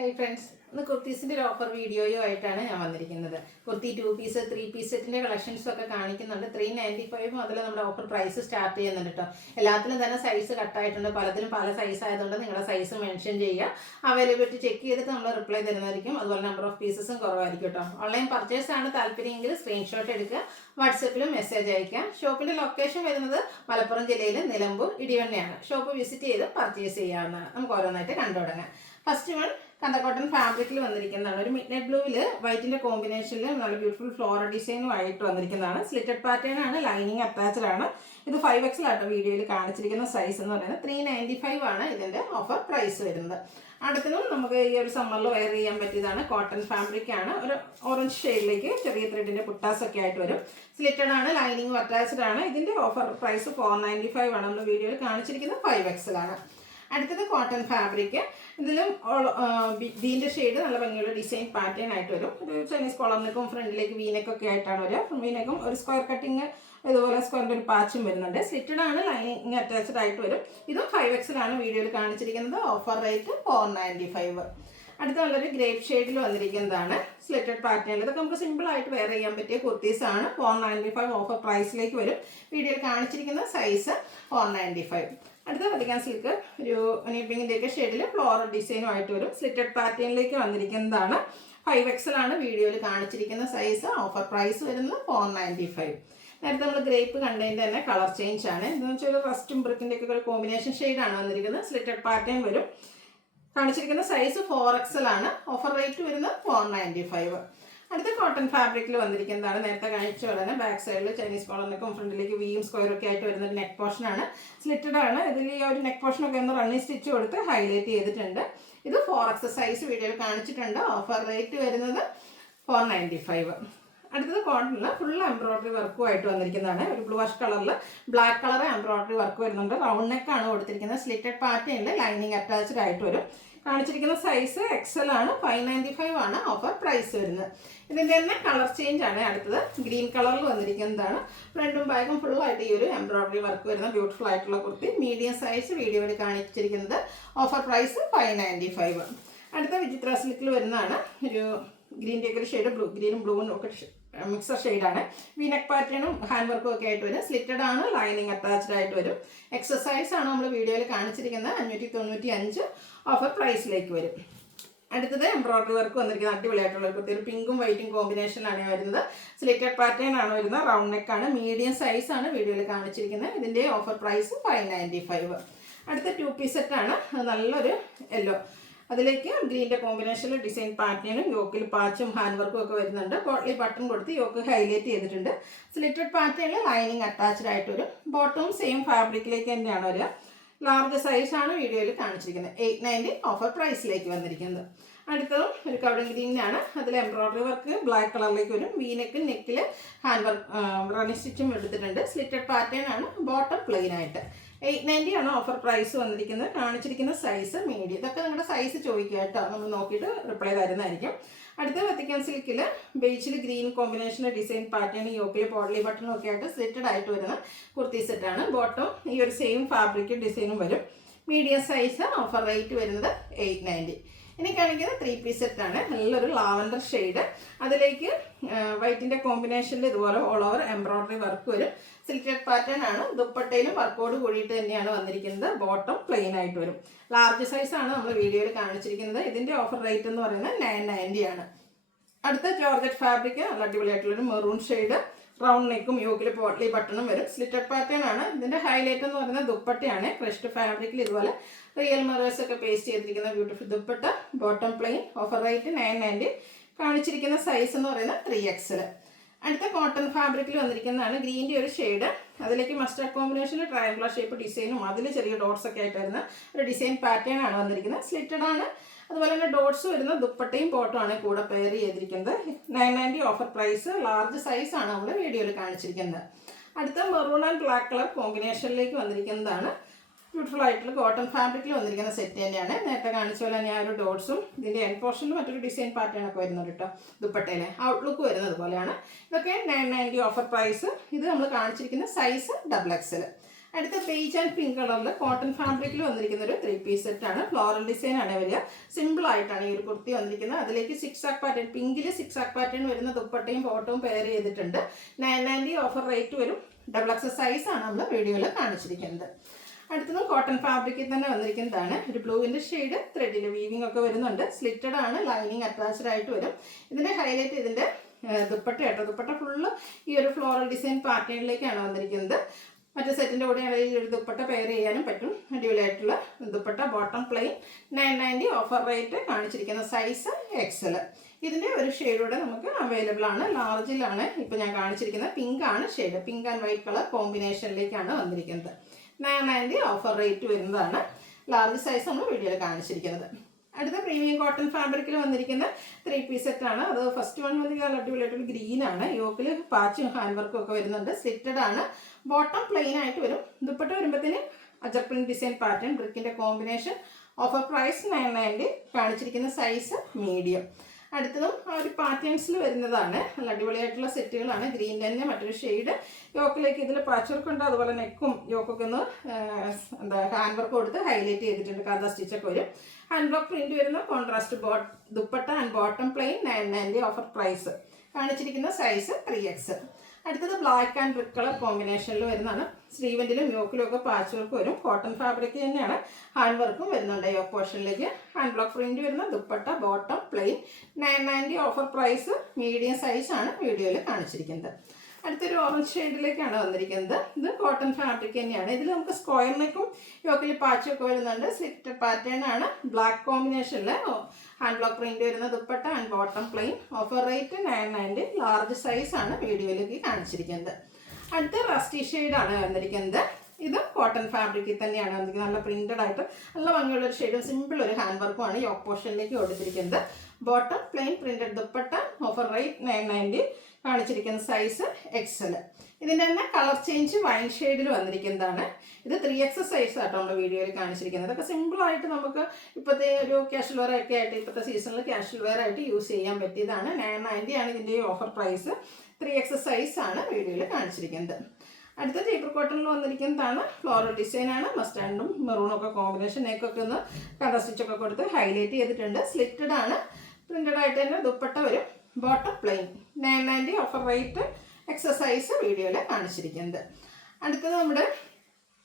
Hey friends, ഇന്ന് കുർത്തീസിൻ്റെ ഒരു offer വീഡിയോയോ ആയിട്ടാണ് ഞാൻ വന്നിരിക്കുന്നത്. കുർത്തി 2 പീസ് 3 പീസ് സെറ്റിൻ്റെ കളക്ഷൻസും ഒക്കെ കാണിക്കുന്നുണ്ട്. 395 മുതൽ നമ്മുടെ ഓഫർ പ്രൈസ് സ്റ്റാർട്ട് ചെയ്യുന്നുണ്ട് കേട്ടോ. എല്ലാത്തിലും തന്നെ സൈസ് കട്ടായിട്ടുണ്ട്. പലതിലും പല സൈസ് ആയതുകൊണ്ട് നിങ്ങളുടെ സൈസ് മെൻഷൻ ചെയ്യുക. അവൈലബിലിറ്റി ചെക്ക് ചെയ്തിട്ട് നമ്മൾ റിപ്ലൈ തരുന്നതായിരിക്കും. അതുപോലെ നമ്പർ ഓഫ് പീസസും കുറവായിരിക്കും കേട്ടോ. ഓൺലൈൻ പർച്ചേസ് ആണ് താല്പര്യമെങ്കിൽ സ്ക്രീൻഷോട്ട് എടുക്കുക, വാട്സപ്പിലും മെസ്സേജ് അയക്കാം. ഷോപ്പിൻ്റെ ലൊക്കേഷൻ വരുന്നത് മലപ്പുറം ജില്ലയിൽ നിലമ്പൂർ ഇടിവണ്ണയാണ്. ഷോപ്പ് വിസിറ്റ് ചെയ്ത് പർച്ചേസ് ചെയ്യാവുന്നതാണ്. നമുക്ക് ഓരോന്നായിട്ട് കണ്ടു തുടങ്ങാം. ഫസ്റ്റ് വൺ കണ്ട കോട്ടൺ ഫാബ്രിക്കിൽ വന്നിരിക്കുന്നതാണ്. ഒരു മിഡ് നൈറ്റ് ബ്ലൂവിൽ വൈറ്റിൻ്റെ കോമ്പിനേഷനിൽ നല്ല ബ്യൂട്ടിഫുൾ ഫ്ലോറൽ ഡിസൈനും ആയിട്ട് വന്നിരിക്കുന്നതാണ്. സ്ലിറ്റഡ് പാറ്റേൺ ആണ്, ലൈനിങ് അറ്റാച്ച്ഡ് ആണ്. ഇത് 5XL ആട്ടോ വീഡിയോയിൽ കാണിച്ചിരിക്കുന്ന സൈസ് എന്ന് പറയുന്നത്. 395 ആണ് ഇതിൻ്റെ ഓഫർ പ്രൈസ് വരുന്നത്. അടുത്തതും നമുക്ക് ഈ ഒരു സമ്മറിൽ വെയർ ചെയ്യാൻ പറ്റിയതാണ്. കോട്ടൺ ഫാബ്രിക് ആണ്. ഒരു ഓറഞ്ച് ഷെയ്ഡിലേക്ക് ചെറിയ ത്രെഡിൻ്റെ പുട്ടാസൊക്കെ ആയിട്ട് വരും. സ്ലിറ്റഡ് ആണ്, ലൈനിങ്ങും അറ്റാച്ച്ഡ് ആണ്. ഇതിൻ്റെ ഓഫർ പ്രൈസ് 495 ആണ്. നമ്മൾ വീഡിയോയിൽ കാണിച്ചിരിക്കുന്നത് 5XL ആണ്. അടുത്തത് കോട്ടൺ ഫാബ്രിക്. ഇതിലും ഇതിൻ്റെ ഷെയ്ഡ് നല്ല ഭംഗിയുള്ള ഡിസൈൻ പാറ്റേൺ ആയിട്ട് വരും. ഒരു ചൈനീസ് കോളറിനൊക്കെ ഫ്രണ്ടിലേക്ക് വീനക്കൊക്കെ ആയിട്ടാണ് വരിക. വീനക്കും ഒരു സ്ക്വയർ കട്ടിങ് ഇതുപോലെ സ്ക്വയറിൻ്റെ ഒരു പാച്ചും വരുന്നുണ്ട്. സ്ലിറ്റഡ് ആണ്, ലൈനിങ് അറ്റാച്ച്ഡ് ആയിട്ട് വരും. ഇതും 5XL ആണ് വീഡിയോയിൽ കാണിച്ചിരിക്കുന്നത്. Offer rate 495. അടുത്ത നല്ലൊരു ഗ്രേപ്പ് ഷെയ്ഡിൽ വന്നിരിക്കുന്നതാണ്. സ്ലിറ്റഡ് പാറ്റേണിൽ ഇതൊക്കെ നമുക്ക് സിമ്പിളായിട്ട് വെയർ ചെയ്യാൻ പറ്റിയ കുർത്തീസാണ്. 495 ഓഫർ പ്രൈസിലേക്ക് വരും. വീഡിയോയിൽ കാണിച്ചിരിക്കുന്ന സൈസ് 495. അടുത്ത വത്തിക്കാൻ സിൽക്ക് ഒരു പിങ്കിൻ്റെയൊക്കെ ഷെയ്ഡിൽ ഫ്ലോറൽ ഡിസൈനും ആയിട്ട് വരും. സ്ലിറ്റഡ് പാറ്റേണിലേക്ക് വന്നിരിക്കുന്നതാണ്. 5XL ആണ് വീഡിയോയിൽ കാണിച്ചിരിക്കുന്ന സൈസ്. ഓഫർ പ്രൈസ് വരുന്നത് 495. നേരത്തെ നമ്മൾ ഗ്രേപ്പ് കണ്ടതിൻ്റെ തന്നെ കളർ ചേഞ്ച് ആണ്. ഇതെന്ന് വെച്ചാൽ ഒരു റസ്റ്റും ബ്രിക്കിൻ്റെയൊക്കെ ഒരു കോമ്പിനേഷൻ ഷെയ്ഡാണ് വന്നിരിക്കുന്നത്. സ്ലിറ്റഡ് പാറ്റേൺ വരും. കാണിച്ചിരിക്കുന്ന സൈസ് 4XL ആണ്. ഓഫർ റേറ്റ് വരുന്നത് 495. അടുത്ത കോട്ടൺ ഫാബ്രിക്കിൽ വന്നിരിക്കുന്നതാണ്. നേരത്തെ കാണിച്ച പോലെ തന്നെ ബാക്ക് സൈഡിൽ ചൈനീസ് കോളറിനൊക്കെ ഫ്രണ്ടിലേക്ക് വീയും സ്ക്വയറും ഒക്കെ ആയിട്ട് വരുന്ന ഒരു നെക്ക് പോർഷനാണ്. സ്ലിറ്റഡ് ആണ്. ഇതിൽ ഈ ഒരു നെക്ക് പോർഷനൊക്കെ ഒന്ന് റണ്ണിങ് സ്റ്റിച്ച് കൊടുത്ത് ഹൈലൈറ്റ് ചെയ്തിട്ടുണ്ട്. ഇത് 4XL സൈസ് വീഡിയോയിൽ കാണിച്ചിട്ടുണ്ട്. ഓഫർ റേറ്റ് വരുന്നത് 495. അടുത്തത് കോട്ടണിൽ ഫുൾ എംബ്രോയിഡറി വർക്കുമായിട്ട് വന്നിരിക്കുന്നതാണ്. ഒരു ബ്ലൂ വാഷ് കളറിൽ ബ്ലാക്ക് കളർ എംബ്രോയിഡറി വർക്ക് വരുന്നുണ്ട്. റൗണ്ട് നെക്കാണ് കൊടുത്തിരിക്കുന്നത്. സ്ലിറ്റഡ് പാറ്റേണിൽ ലൈനിങ് അറ്റാച്ച്ഡ് ആയിട്ട് വരും. കാണിച്ചിരിക്കുന്ന സൈസ് XL ആണ്. 595 ആണ് ഓഫർ പ്രൈസ് വരുന്നത്. ഇതിൻ്റെ തന്നെ കളർ ചേഞ്ച് ആണ്. അടുത്തത് ഗ്രീൻ കളറിൽ വന്നിരിക്കുന്നതാണ്. ഫ്രണ്ടും ബാക്കും ഫുള്ളായിട്ട് ഈ ഒരു എംബ്രോയിഡറി വർക്ക് വരുന്ന ബ്യൂട്ടിഫുൾ ആയിട്ടുള്ള കുർത്തി. മീഡിയം സൈസ് വീഡിയോയിൽ കാണിച്ചിരിക്കുന്നത്. Offer price 595. അടുത്ത വിചിത്ര സിൽക്കിൽ വരുന്നതാണ്. ഒരു ഗ്രീൻ്റെ ഒക്കെ ഒരു ഷെയ്ഡ് ഗ്രീനും ബ്ലൂവും ഒക്കെ മിക്സർ ഷെയ്ഡാണ്. വീനക്ക് പാറ്റേണും ഹാൻഡ് വർക്കും ഒക്കെ ആയിട്ട് വരും. സ്ലിറ്റഡ് ആണ്, ലൈനിങ് അറ്റാച്ച്ഡ് ആയിട്ട് വരും. എക്സസൈസ് ആണ് നമ്മൾ വീഡിയോയിൽ കാണിച്ചിരിക്കുന്നത്. 595 ഓഫർ പ്രൈസിലേക്ക് വരും. അടുത്തത് എംബ്രോയിഡറി വർക്ക് വന്നിരിക്കുന്നത്. അടിപൊളിയായിട്ടുള്ള കുർത്തി. ഒരു പിങ്കും വൈറ്റും കോമ്പിനേഷനിലാണ് വരുന്നത്. സ്ലിറ്റഡ് പാറ്റേൺ ആണ് വരുന്നത്. റൗണ്ട് നെക്കാണ്. മീഡിയം സൈസ് ആണ് വീഡിയോയിൽ കാണിച്ചിരിക്കുന്നത്. ഇതിൻ്റെ ഓഫർ പ്രൈസ് 595. അടുത്ത 2 പീസ് സെറ്റാണ്. നല്ലൊരു യെല്ലോ, അതിലേക്ക് ഗ്രീൻ്റെ കോമ്പിനേഷനിൽ ഡിസൈൻ പാറ്റേണും യോക്കിൽ പാച്ചും ഹാൻഡ് വർക്കും ഒക്കെ വരുന്നുണ്ട്. പോട്ട്ലി ബട്ടൺ കൊടുത്ത് യോക്ക് ഹൈലൈറ്റ് ചെയ്തിട്ടുണ്ട്. സ്ലിറ്റഡ് പാറ്റേണിൽ ലൈനിങ് അറ്റാച്ച്ഡ് ആയിട്ട് വരും. ബോട്ടവും സെയിം ഫാബ്രിക്കിലേക്ക് തന്നെയാണ് വരിക. ലാർജ് സൈസാണ് വീഡിയോയിൽ കാണിച്ചിരിക്കുന്നത്. 890 ഓഫർ പ്രൈസിലേക്ക് വന്നിരിക്കുന്നത്. അടുത്തതും ഒരു കവടൻ ഗ്രീനാണ്. അതിൽ എംബ്രോയിഡറി വർക്ക് ബ്ലാക്ക് കളറിലേക്ക് വരും. വീനെക്ക് നെക്കിൽ ഹാൻഡ് വർക്ക് റണ്ണിങ് സ്റ്റിച്ചും എടുത്തിട്ടുണ്ട്. സ്ലിറ്റഡ് പാറ്റേൺ ആണ്. ബോട്ടം പ്ലെയിൻ ആയിട്ട് 890 ആണ് ഓഫർ പ്രൈസ് വന്നിരിക്കുന്നത്. കാണിച്ചിരിക്കുന്ന സൈസ് മീഡിയം. ഇതൊക്കെ നിങ്ങളുടെ സൈസ് ചോദിക്കുക കേട്ടോ. നമ്മൾ നോക്കിയിട്ട് റിപ്ലൈ തരുന്നതായിരിക്കും. അടുത്ത വത്തിക്കാൻ സിൽക്കിൽ ബേജിൽ ഗ്രീൻ കോമ്പിനേഷനിൽ ഡിസൈൻ പാറ്റേൺ യോക്കിൽ പോട്ട്ലി ബട്ടണും ഒക്കെ ആയിട്ട് സ്ലിറ്റഡ് ആയിട്ട് വരുന്ന കുർത്തി സെറ്റാണ്. ബോട്ടം ഈ ഒരു സെയിം ഫാബ്രിക്കും ഡിസൈനും വരും. Medium size. ഓഫർ റേറ്റ് വരുന്നത് 890. ഇനി കാണിക്കുന്നത് 3 പീസ് സെറ്റാണ്. നല്ലൊരു ലാവൻഡർ ഷെയ്ഡ്. അതിലേക്ക് വൈറ്റിൻ്റെ കോമ്പിനേഷനിൽ ഇതുപോലെ ഓൾ ഓവർ എംബ്രോയിഡറി വർക്ക് വരും. സിൽറ്റഡ് പാറ്റേൺ ആണ്. ദുപ്പട്ടയിലും വർക്കോട് കൂടിയിട്ട് തന്നെയാണ് വന്നിരിക്കുന്നത്. ബോട്ടം പ്ലെയിൻ ആയിട്ട് വരും. ലാർജ് സൈസാണ് നമ്മൾ വീഡിയോയിൽ കാണിച്ചിരിക്കുന്നത്. ഇതിൻ്റെ ഓഫർ റേറ്റ് എന്ന് പറയുന്നത് 990 ആണ്. അടുത്ത ജോർജറ്റ് ഫാബ്രിക് നല്ല അടിപൊളിയായിട്ടുള്ളൊരു മെറൂൺ ഷെയ്ഡ്. റൗണ്ട് നെക്കും യോക്കിൽ പോട്ട്ലി ബട്ടണും വരും. സ്ലിറ്റഡ് പാറ്റേൺ ആണ്. ഇതിൻ്റെ ഹൈലൈറ്റ് എന്ന് പറയുന്നത് ദുപ്പട്ടയാണ്. ക്രഷ്ഡ് ഫാബ്രിക്കിൽ ഇതുപോലെ റിയൽ മിറേഴ്സ് ഒക്കെ പേസ്റ്റ് ചെയ്തിരിക്കുന്ന beautiful dupatta. Bottom plain. Offer rate 990. കാണിച്ചിരിക്കുന്ന സൈസ് എന്ന് പറയുന്നത് 3XL. അടുത്ത കോട്ടൺ ഫാബ്രിക്കിൽ വന്നിരിക്കുന്നതാണ്. ഗ്രീൻ്റെ ഒരു ഷെയ്ഡ്. അതിലേക്ക് മസ്റ്റാർഡ് കോമ്പിനേഷനിൽ ട്രയാങ്കുലർ ഷേപ്പ് ഡിസൈനും അതിൽ ചെറിയ ഡോട്ട്സ് ഒക്കെ ആയിട്ട് വരുന്ന ഒരു ഡിസൈൻ പാറ്റേൺ ആണ് വന്നിരിക്കുന്നത്. സ്ലിറ്റഡ് ആണ്. അതുപോലെ തന്നെ ഡോട്ട്സ് വരുന്ന ദുപ്പട്ടയും ബോട്ടും ആണ് കൂടെ പെയർ ചെയ്തിരിക്കുന്നത്. 990 ഓഫർ പ്രൈസ്. ലാർജ് സൈസാണ് നമ്മൾ വീഡിയോയിൽ കാണിച്ചിരിക്കുന്നത്. അടുത്ത മെറൂൺ ആൻഡ് ബ്ലാക്ക് കളർ കോമ്പിനേഷനിലേക്ക് വന്നിരിക്കുന്നതാണ്. ബ്യൂട്ടിഫുൾ ആയിട്ടുള്ള കോട്ടൺ ഫാബ്രിക്കിൽ വന്നിരിക്കുന്ന സെറ്റ് തന്നെയാണ്. നേരത്തെ കാണിച്ച പോലെ തന്നെ ആ ഒരു ഡോട്ട്സും ഇതിൻ്റെ എൻഡ് പോർഷനിൽ മറ്റൊരു ഡിസൈൻ പാറ്റേൺ ഒക്കെ വരുന്നുണ്ട് കേട്ടോ. ദുപ്പട്ടയിൽ ഔട്ട്ലുക്ക് വരുന്നത് പോലെയാണ്. ഇതൊക്കെ 990 ഓഫർ പ്രൈസ്. ഇത് നമ്മൾ കാണിച്ചിരിക്കുന്ന സൈസ് XXL. അടുത്ത ബേജ് ആൻഡ് പിങ്ക് കളറിൽ കോട്ടൺ ഫാബ്രിക്കിൽ വന്നിരിക്കുന്ന ഒരു 3 പീസ് സെറ്റാണ്. ഫ്ലോറൽ ഡിസൈൻ ആണ് വരിക. സിമ്പിൾ ആയിട്ടാണ് ഈ ഒരു കുർത്തി വന്നിരിക്കുന്നത്. അതിലേക്ക് 6 ആക്ക് പാറ്റേൺ, പിങ്കിൽ 6 ആക്ക് പാറ്റേൺ വരുന്ന ദുപ്പട്ടയും ബോട്ടവും പെയർ ചെയ്തിട്ടുണ്ട്. 990 ഓഫർ റേറ്റ് വരും. XXL സൈസ് ആണ് നമ്മൾ വീഡിയോയിൽ കാണിച്ചിരിക്കുന്നത്. അടുത്തതും കോട്ടൺ ഫാബ്രിക്കിൽ തന്നെ വന്നിരിക്കുന്നതാണ്. ഒരു ബ്ലൂവിൻ്റെ ഷെയ്ഡ്, ത്രെഡിൽ വീവിംഗ് ഒക്കെ വരുന്നുണ്ട്. സ്ലിറ്റഡ് ആണ്, ലൈനിങ് അറ്റാച്ച്ഡ് ആയിട്ട് വരും. ഇതിൻ്റെ ഹൈലൈറ്റ് ഇതിൻ്റെ ദുപ്പട്ട കേട്ടോ. ദുപ്പട്ട ഫുള്ള് ഈ ഒരു ഫ്ലോറൽ ഡിസൈൻ പാറ്റേണിലേക്കാണ് വന്നിരിക്കുന്നത്. മറ്റേ സെറ്റിൻ്റെ കൂടെ ഈ ഒരു ദുപ്പട്ട പെയർ ചെയ്യാനും പറ്റും. അടിപൊളിയായിട്ടുള്ള dupatta, bottom plain, 990 offer rate. കാണിച്ചിരിക്കുന്ന സൈസ് XL. ഇതിൻ്റെ ഒരു ഷെയ്ഡൂടെ നമുക്ക് അവൈലബിൾ ആണ്. ലാർജിലാണ് ഇപ്പോൾ ഞാൻ കാണിച്ചിരിക്കുന്നത്. പിങ്ക് ആണ് shade. Pink and white colour കോമ്പിനേഷനിലേക്കാണ് വന്നിരിക്കുന്നത്. 990 ഓഫർ റേറ്റ് വരുന്നതാണ്. ലാർജ് സൈസ് നമ്മൾ വീഡിയോയിൽ കാണിച്ചിരിക്കുന്നത്. അടുത്ത പ്രീമിയം കോട്ടൺ ഫാബ്രിക്കിൽ വന്നിരിക്കുന്ന 3 പീസ് സെറ്റാണ്. അത് ഫസ്റ്റ് വൺ വന്നിരിക്കുന്ന അടിപൊളിയായിട്ടുള്ള ഗ്രീൻ ആണ്. യോക്കിൽ പാച്ചും ഹാൻഡ് വർക്കും ഒക്കെ വരുന്നുണ്ട്. സ്ലിറ്റഡ് ആണ്. ബോട്ടം പ്ലെയിൻ ആയിട്ട് വരും. ദുപ്പട്ട വരുമ്പോഴത്തേന് അജർ പ്രിന്റ് ഡിസൈൻ പാറ്റേൺ, ബ്രിക്കിൻ്റെ കോമ്പിനേഷൻ. Offer price 990. കാണിച്ചിരിക്കുന്ന സൈസ് മീഡിയം. അടുത്തതും ആ ഒരു പാറ്റേൺസിൽ വരുന്നതാണ്. നല്ല അടിപൊളിയായിട്ടുള്ള സെറ്റുകളാണ്. ഗ്രീൻ തന്നെ മറ്റൊരു ഷെയ്ഡ്. യോക്കിലേക്ക് ഇതിൽ പാച്ച് വർക്ക് ഉണ്ട്. അതുപോലെ നെക്കും യോക്കൊക്കെ ഒന്ന് ഹാൻഡ് വർക്ക് കൊടുത്ത് ഹൈലൈറ്റ് ചെയ്തിട്ടുണ്ട്. കഥ സ്റ്റിച്ചൊക്കെ വരും. ഹാൻഡ് വർക്ക് പ്രിന്റ് വരുന്ന contrast dupatta and bottom plain 990 offer price. കാണിച്ചിരിക്കുന്ന സൈസ് 3X. അടുത്തത് ബ്ലാക്ക് ആൻഡ് ബ്രിക്ക് കളർ കോമ്പിനേഷനിൽ വരുന്നതാണ്. സ്ലീവെന്റിലും യോക്കിലും ഒക്കെ പാച്ച് വർക്ക് വരും. കോട്ടൺ ഫാബ്രിക് തന്നെയാണ്. ഹാൻഡ് വർക്കും വരുന്നുണ്ട് യോക്ക് പോർഷനിലേക്ക്. ഹാൻഡ് ബ്ലോക്ക് പ്രിന്റ് വരുന്ന dupatta, bottom plain, 990 offer price. Medium size ആണ് വീഡിയോയിൽ കാണിച്ചിരിക്കുന്നത്. അടുത്തൊരു ഓറഞ്ച് ഷെയ്ഡിലേക്കാണ് വന്നിരിക്കുന്നത്. ഇത് കോട്ടൺ ഫാബ്രിക് തന്നെയാണ്. ഇതിൽ നമുക്ക് സ്ക്വയർ നെക്കും യോക്കിൽ പാച്ചും ഒക്കെ വരുന്നുണ്ട്. സ്ലിറ്റഡ് പാറ്റേൺ ആണ്. ബ്ലാക്ക് കോമ്പിനേഷനിൽ ഹാൻഡ് ബ്ലോക്ക് പ്രിന്റ് വരുന്ന dupatta and bottom plain. Offer rate 990. Large size ആണ് വീഡിയോയിലേക്ക് കാണിച്ചിരിക്കുന്നത്. അടുത്ത റസ്റ്റി ഷെയ്ഡാണ് വന്നിരിക്കുന്നത്. ഇത് കോട്ടൺ ഫാബ്രിക്കിൽ തന്നെയാണ് വന്നിരിക്കുന്നത്. നല്ല പ്രിന്റഡ് ആയിട്ട് നല്ല ഭംഗിയുള്ള ഒരു ഷെയ്ഡും സിമ്പിൾ ഒരു ഹാൻഡ് വർക്കുമാണ് യോക്ക് പോർഷനിലേക്ക് കൊടുത്തിരിക്കുന്നത്. Bottom plain printed dupatta. Offer rate 990. കാണിച്ചിരിക്കുന്ന സൈസ് XL. ഇതിൻ്റെ തന്നെ കളർ ചേഞ്ച് വൈൻ ഷെയ്ഡിൽ വന്നിരിക്കുന്നതാണ്. ഇത് 3X സൈസ് ആട്ടോ നമ്മൾ വീഡിയോയിൽ കാണിച്ചിരിക്കുന്നത്. അതൊക്കെ സിമ്പിളായിട്ട് നമുക്ക് ഇപ്പോഴത്തെ ഒരു ക്യാഷ്വൽ വെയർ ഒക്കെ ആയിട്ട് ഇപ്പോഴത്തെ സീസണിൽ ക്യാഷ്വൽ വെയർ ആയിട്ട് യൂസ് ചെയ്യാൻ പറ്റിയതാണ്. 990 ആണ് ഇതിൻ്റെ ഓഫർ പ്രൈസ്. 3X സൈസ് ആണ് വീഡിയോയിൽ കാണിച്ചിരിക്കുന്നത്. അടുത്ത ജയ്പൂർ കോട്ടണിൽ വന്നിരിക്കുന്നതാണ്. ഫ്ലോറൽ ഡിസൈൻ ആണ്. മസ്റ്റാൻഡും മെറൂണും ഒക്കെ കോമ്പിനേഷൻ. നെക്കൊക്കെ ഒന്ന് കഥ സ്റ്റിച്ചൊക്കെ കൊടുത്ത് ഹൈലൈറ്റ് ചെയ്തിട്ടുണ്ട്. സ്ലിറ്റഡ് ആണ്. പ്രിന്റഡ് ആയിട്ട് തന്നെ ദുപ്പട്ട വരും. Bottom plain. 990 offer rate. XS size വീഡിയോയിൽ കാണിച്ചിരിക്കുന്നത്. അടുത്തത് നമ്മുടെ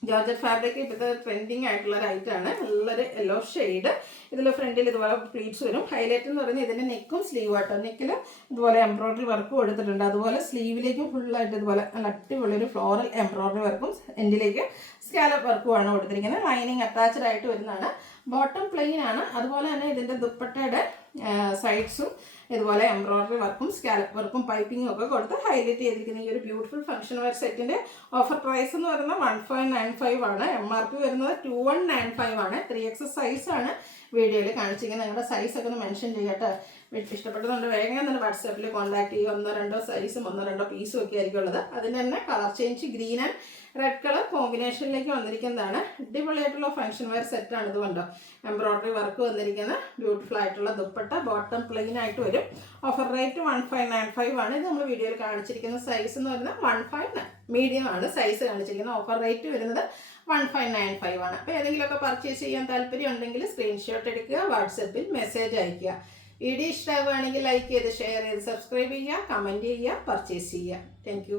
ജോർജറ്റ് ഫാബ്രിക് ഇപ്പോഴത്തെ ട്രെൻഡിങ് ആയിട്ടുള്ള ഒരു ഐറ്റമാണ്. നല്ലൊരു യെല്ലോ ഷെയ്ഡ്. ഇതിൽ ഫ്രണ്ടിൽ ഇതുപോലെ പ്ലീറ്റ്സ് വരും. ഹൈലൈറ്റ് എന്ന് പറഞ്ഞാൽ ഇതിൻ്റെ നെക്കും സ്ലീവ് ആട്ടോ. നെക്കിൽ ഇതുപോലെ എംബ്രോയ്ഡറി വർക്ക് കൊടുത്തിട്ടുണ്ട്. അതുപോലെ സ്ലീവിലേക്കും ഫുള്ളായിട്ട് ഇതുപോലെ നല്ല അടിപൊളിയൊരു ഫ്ലോറൽ എംബ്രോയ്ഡറി വർക്കും എൻഡിലേക്ക് സ്കാലപ്പ് വർക്കുമാണ് കൊടുത്തിരിക്കുന്നത്. ലൈനിങ് അറ്റാച്ച്ഡ് ആയിട്ട് വരുന്നതാണ്. ബോട്ടം പ്ലെയിൻ ആണ്. അതുപോലെ തന്നെ ഇതിൻ്റെ ദുപ്പട്ടയുടെ സൈഡ്സും ഇതുപോലെ എംബ്രോയ്ഡറി വർക്കും സ്കാലപ്പ് വർക്കും പൈപ്പിങ്ങും ഒക്കെ കൊടുത്ത് ഹൈലൈറ്റ് ചെയ്തിരിക്കുന്ന ഈ ഒരു ബ്യൂട്ടിഫുൾ ഫംഗ്ഷൻ വെയർ സെറ്റിൻ്റെ ഓഫർ പ്രൈസ് എന്ന് പറയുന്നത് 1595 ആണ്. MRP വരുന്നത് 2195 ആണ്. 3X സൈസ് ആണ് വീഡിയോയിൽ കാണിച്ചിരിക്കുന്നത്. നിങ്ങളുടെ സൈസൊക്കെ ഒന്ന് മെൻഷൻ ചെയ്യട്ടെ. ഇഷ്ടപ്പെട്ടതുകൊണ്ട് വേഗം തന്നെ വാട്സാപ്പിൽ കോൺടാക്ട് ചെയ്യുക. 1-2 സൈസും 1-2 പീസും ഒക്കെ ആയിരിക്കും ഉള്ളത്. അതിന് തന്നെ colour change green and red colour കോമ്പിനേഷനിലേക്ക് വന്നിരിക്കുന്നതാണ്. അടിപൊളിയായിട്ടുള്ള ഫംഗ്ഷൻ വെയർ സെറ്റാണ്. ഇതുകൊണ്ടോ എംബ്രോയ്ഡറി വർക്ക് വന്നിരിക്കുന്ന ബ്യൂട്ടിഫുൾ ആയിട്ടുള്ള ദുപ്പട്ട. ബോട്ടം പ്ലെയിൻ ആയിട്ട് വരും. ഓഫർ റേറ്റ് 1595 ആണ്. ഇത് നമ്മൾ വീഡിയോയിൽ കാണിച്ചിരിക്കുന്ന സൈസ് എന്ന് പറയുന്നത് 15 മീഡിയം ആണ് സൈസ് കാണിച്ചിരിക്കുന്നത്. ഓഫർ റേറ്റ് വരുന്നത് 1595 ആണ്. അപ്പോൾ ഏതെങ്കിലുമൊക്കെ പർച്ചേസ് ചെയ്യാൻ താല്പര്യം ഉണ്ടെങ്കിൽ സ്ക്രീൻഷോട്ട് എടുക്കുക, വാട്സപ്പിൽ മെസ്സേജ് അയയ്ക്കുക. വീഡിയോ ഇഷ്ടമാവുകയാണെങ്കിൽ ലൈക്ക് ചെയ്ത് ഷെയർ ചെയ്ത് സബ്സ്ക്രൈബ് ചെയ്യുക, കമൻറ്റ് ചെയ്യുക, പർച്ചേസ് ചെയ്യുക. താങ്ക്